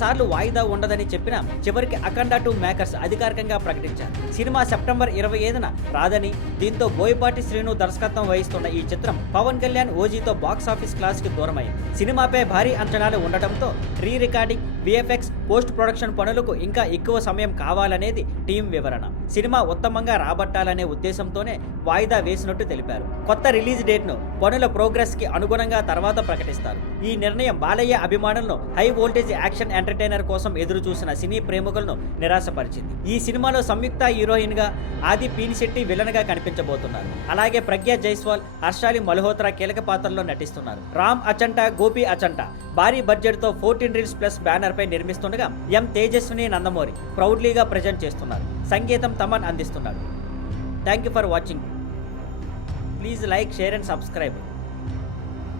సార్లు వాయిదా ఉండదని చెప్పినా చివరికి అఖండ 2 మేకర్స్ అధికారికంగా ప్రకటించారు. సినిమా సెప్టెంబర్ 25న రాదని, దీంతో బోయపాటి శ్రీను దర్శకత్వం వహిస్తున్న ఈ చిత్రం పవన్ కళ్యాణ్ ఓజీతో బాక్సాఫీస్ క్లాస్ కి దూరమైంది. సినిమాపై భారీ అంచనాలు ఉండటంతో re recording, VFX, post production పనులకు ఇంకా ఎక్కువ సమయం కావాలనేది టీం వివరణ. సినిమా ఉత్తమంగా రాబట్టాలనే ఉద్దేశంతోనే వాయిదా వేసినట్టు తెలిపారు. కొత్త రిలీజ్ డేట్ను పనుల ప్రోగ్రెస్ కి అనుగుణంగా తర్వాత ప్రకటిస్తారు. ఈ నిర్ణయం బాలయ్య అభిమానులను హై వోల్టేజ్ యాక్షన్ ఎంటర్టైనర్ కోసం ఎదురు చూసిన సినీ ప్రేమికులను నిరాశపరిచింది. ఈ సినిమాలో సంయుక్త హీరోయిన్ గా, ఆది పీనిశెట్టి విలన్ గా కనిపించబోతున్నారు. అలాగే ప్రజ్ఞా జైస్వాల్, హర్షాలి మల్హోత్రా కీలక పాత్రల్లో నటిస్తున్నారు. రామ్ అచంటా, గోపి అచంటా భారీ బడ్జెట్ తో 14 Reels Plus బ్యానర్ పై నిర్మిస్తుండగా ఎం తేజస్విని నందమూరి ప్రౌడ్లీగా ప్రజెంట్ చేస్తున్నారు. సంగీతం తమన్ అందిస్తున్నాడు. Thank you for watching. Please like, share and subscribe.